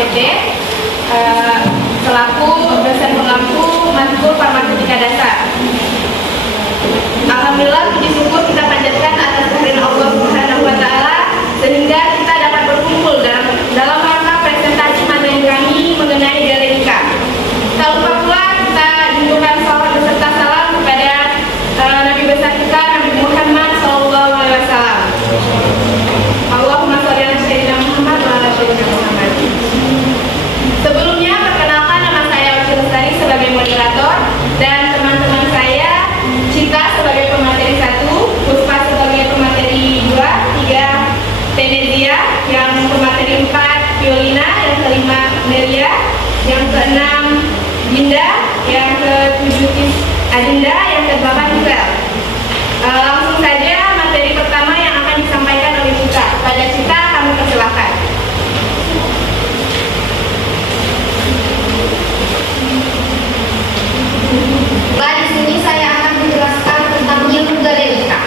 PT selaku dosen pengampu matkul farmasetika dasar. Alhamdulillah, puji syukur kita panjatkan atas kehadiran Allah Subhanahu wa taala sehingga kita dapat berkumpul dalam rangka presentasi materi kami mengenai dialektika. Tak lupa pula kita junjungkan salawat beserta salam kepada Nabi besar kita, Nabi Muhammad SAW. Allahumma sholli ala sayyidina Muhammad wa ala sayyidina Muhammad. Sebelumnya, perkenalkan, nama saya Uci Lestari sebagai moderator dan teman-teman saya Cita sebagai pemateri 1, Puspa sebagai pemateri 2, 3 Tenezia, yang pemateri 4 Violina, yang kelima Nelia, yang keenam Dinda, yang ketujuh Adinda, yang ke-8 Gisel. Langsung saja materi pertama yang akan disampaikan oleh Cita. Pada Cita, kami persilahkan. Di sini saya akan menjelaskan tentang ilmu dialektika.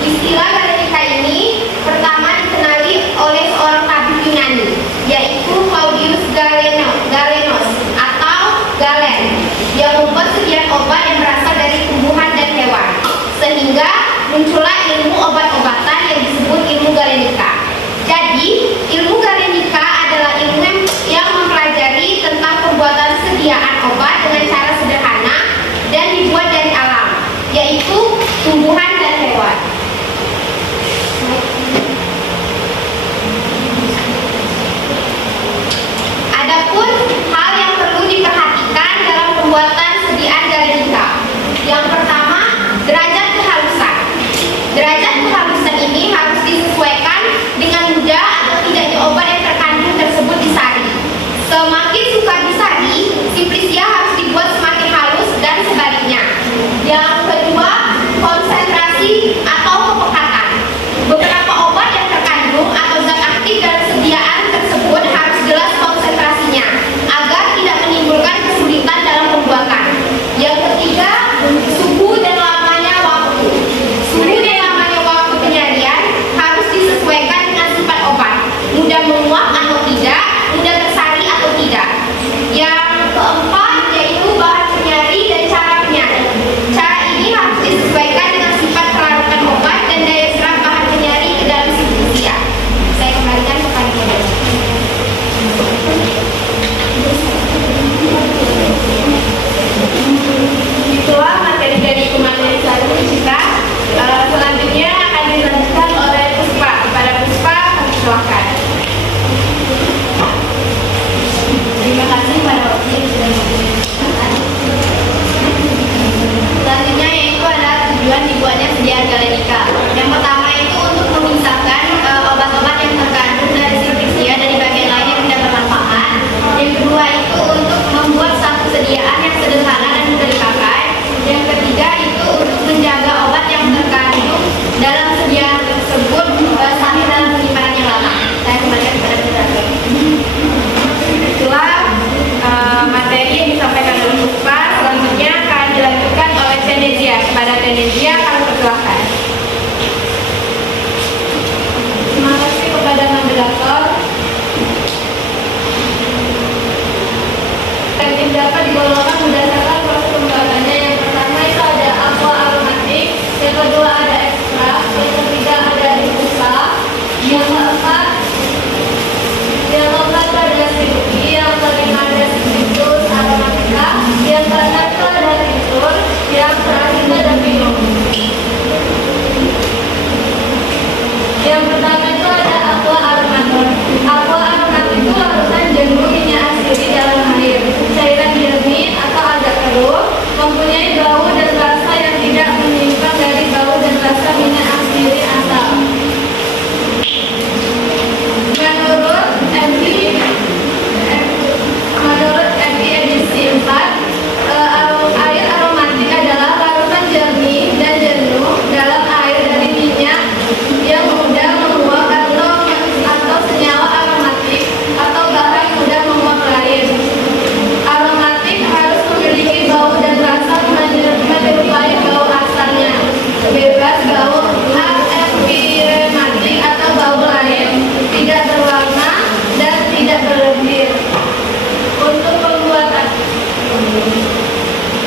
Istilah dialektika ini pertama dikenali oleh seorang tabib Yunani, yaitu Claudius Galenos atau Galen, yang membuat sekian obat yang berasal dari tumbuhan dan hewan, sehingga muncul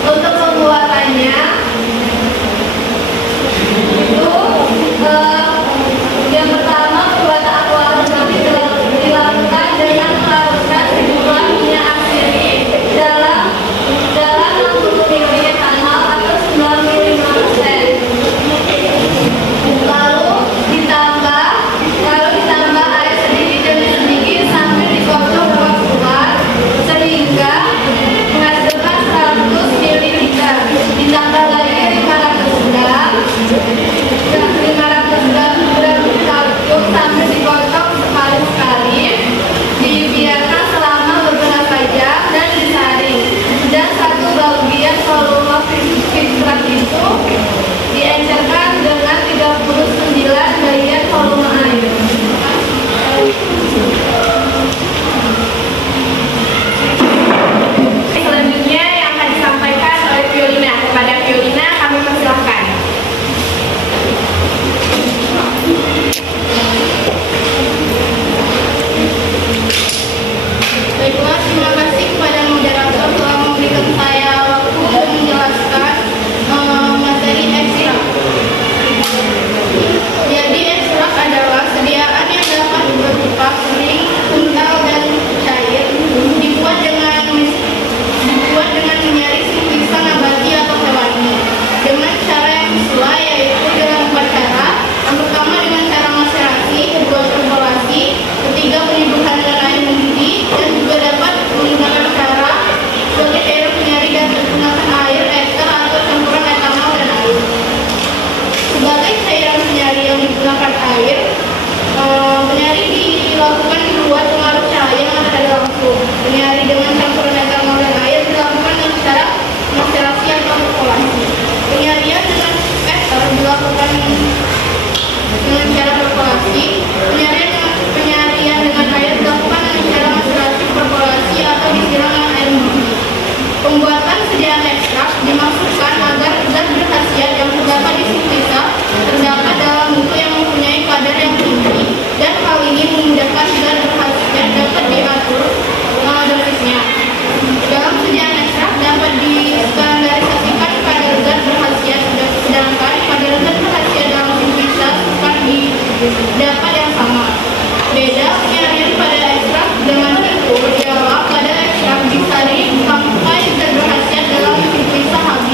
Untuk pembuatannya itu yang pertama pembuatan aqua aromatik dilakukan dengan melarutkan sejumlah minyak atsiri dalam 60 ml etanol atau 95%. Lalu ditambah air sedikit demi sedikit sampai dikocok keluar sehingga menghasilkan 100 ml. Ditambah lagi 500 gram kalsium sampai dikocok sekali-sekali. Dibiarkan selama beberapa jam dan disaring. Dan 1 bagian volume filtrat itu diencerkan dengan 39 bagian volume air. Selanjutnya yang akan disampaikan oleh Violina. Kepada Violina kami persilahkan. Baiklah, terima kasih kepada moderator telah memberikan saya waktu untuk menjelaskan materi ekstrak. Jadi ekstrak adalah sediaan yang dapat berupa kering, kental, dan cair, dibuat dengan menyaring sisa nabati atau hewani dengan cara yang sesuai, yaitu dengan 4 cara. Yang pertama dengan cara maserasi, kedua fermentasi, ketiga penyeduhan dengan air mendidih, dan juga dapat menggunakan cara sebagai air penyaring dan menggunakan air, eter, atau campuran etanol dan air. Sebagai cairan penyaring yang menggunakan air, penyaring dilakukan di luar pengaruh cahaya yang ada langsung. Penyaring dengan campuran etanol dan air dilakukan dengan cara maserasi atau perkolasi. Penyaringan dengan eter dilakukan dengan cara perkolasi. Penyaringan dengan air dilakukan dengan cara maserasi, perkolasi, atau disiram dengan air mendidih. Pembuatan sediaan ekstrak dimaksudkan agar zat berkhasiat yang terdapat di sintesa terdapat dalam bentuk yang mempunyai kadar yang tinggi, dan hal ini memudahkan zat berkhasiat dapat diatur dosisnya. Dalam sediaan ekstrak dapat distandarisasikan kadar zat berkhasiat, sedangkan kadar zat berkhasiat dalam sintesa dapat yang sama. Beda penyaringan pada ekstrak dengan itu ialah pada ekstrak disaring sampai zat berkhasiat dalam sintesa habis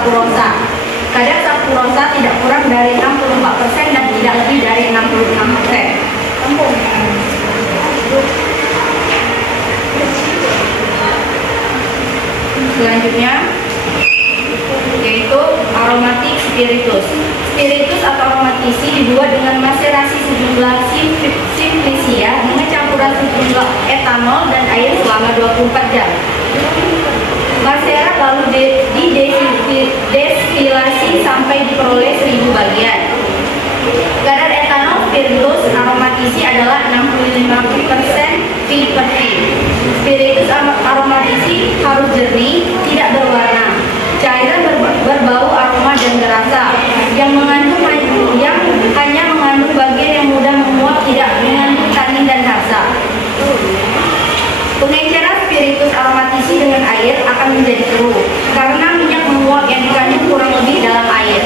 Sapurosa. Kadar Sapurosa tidak kurang dari 64% dan tidak lebih dari 66%. Selanjutnya yaitu aromatik spiritus. Spiritus atau aromatisi dibuat dengan maserasi sejumlah simplicia dengan campuran sejumlah etanol dan air selama 24 jam. Maserat lalu didestilasi sampai diperoleh 1000 bagian. Kadar etanol spiritus aromatisi adalah 65% P/T. Spiritus aromatisi harus jernih, tidak berwarna, cairan berbau, aroma dan berasa, yang hanya mengandung bagian yang mudah menguap, tidak mengandung tanin dan rasa. Pengenceran spiritus aromatisi dengan air akan menjadi keruh karena minyak menguap yang dikandung kurang lebih dalam air.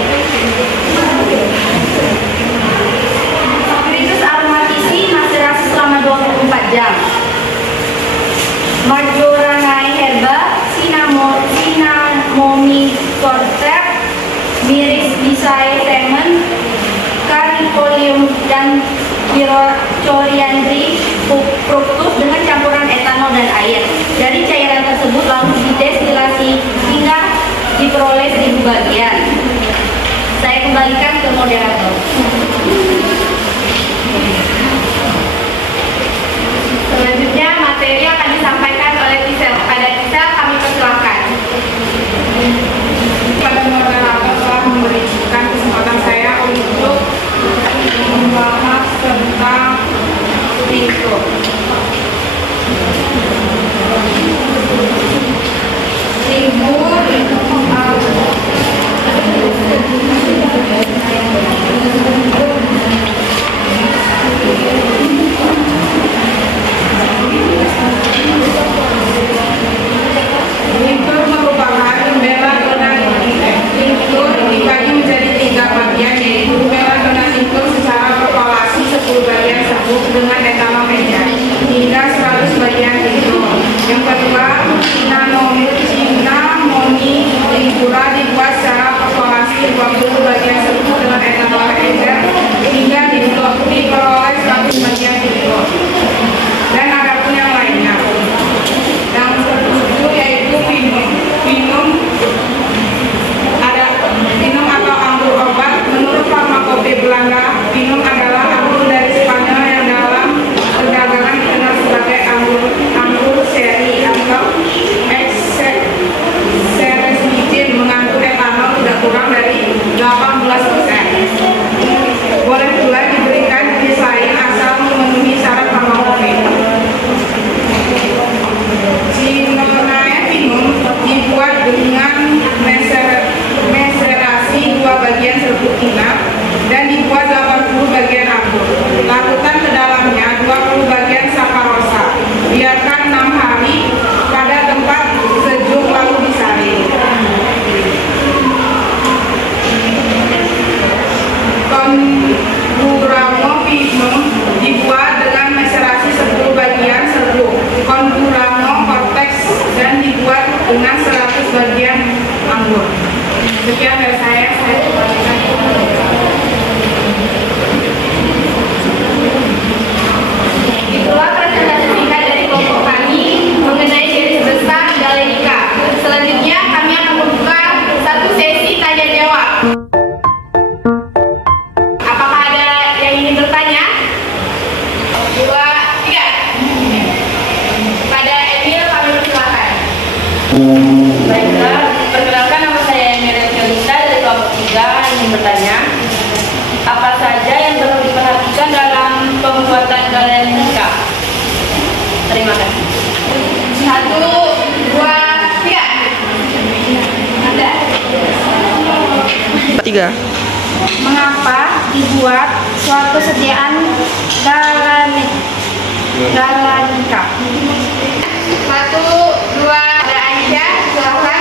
Spiritus aromatisi maserasi selama 24 jam. Majoranae herba, Cinnamomum cortef, Miris bisae semen, Caricolium dan Coriandri fructus dengan campuran etanol dan air. Dari cairan tersebut lalu didestilasi hingga diperoleh 1000 bagian. Saya kembalikan ke moderator. Selanjutnya materi akan disampaikan oleh Tisel. Pada Tisel kami persilahkan. Pada moderator telah memberikan kesempatan saya untuk membahas tentang tinctur. Tinctur merupakan melatonin. Tinctur dibagi menjadi 3 bagian, yaitu melatonin tinctur secara perkolasi 10 bagian serbuk dengan etanol meja hingga 100 bagian tinctur. Yang kedua, Cinnamomum tinctura dibuat secara perkolasi 20 bagian serbuk dengan etanol meja hingga diperoleh 100 bagian tinctur. Dan ada pun yang lainnya. Yang ketujuh yaitu pinum atau anggur obat. Menurut farmakope Belanda, pinum adalah anggur dari Spanyol yang dalam perdagangan dikenal sebagai anggur seri atau Xeres mengandung etanol tidak kurang dari 18%. Boleh pula diberikan jenis lain asal memenuhi syarat farmakope. Cinonae pinum dibuat dengan meserasi 2 bagian serbuk inap dan dibuat 80 bagian anggur. Larutkan ke dalamnya 20 bagian sacharosa. Biarkan 6 hari pada tempat sejuk lalu disaring. Conduramo pinum dibuat dengan meserasi 10 bagian serbuk Conduramo cortex dan dibuat dengan 100 bagian anggur. Sekian dari saya kembalikan. Itulah presentasi singkat dari kelompok kami mengenai garis besar galenika. Selanjutnya kami akan membuka satu sesi tanya jawab. Apakah ada yang ingin bertanya? 2, 3. Pada Emil kami persilakan. Baiklah, perkenalkan nama saya Emil Elisa dari kelompok 3 ingin bertanya, apa saja yang perlu diperhatikan dalam pembuatan galenika? Terima kasih. 1, 2, 3. Ada. 3. Mengapa dibuat suatu sediaan galenika? 1, 2, ada Aisyah, silahkan.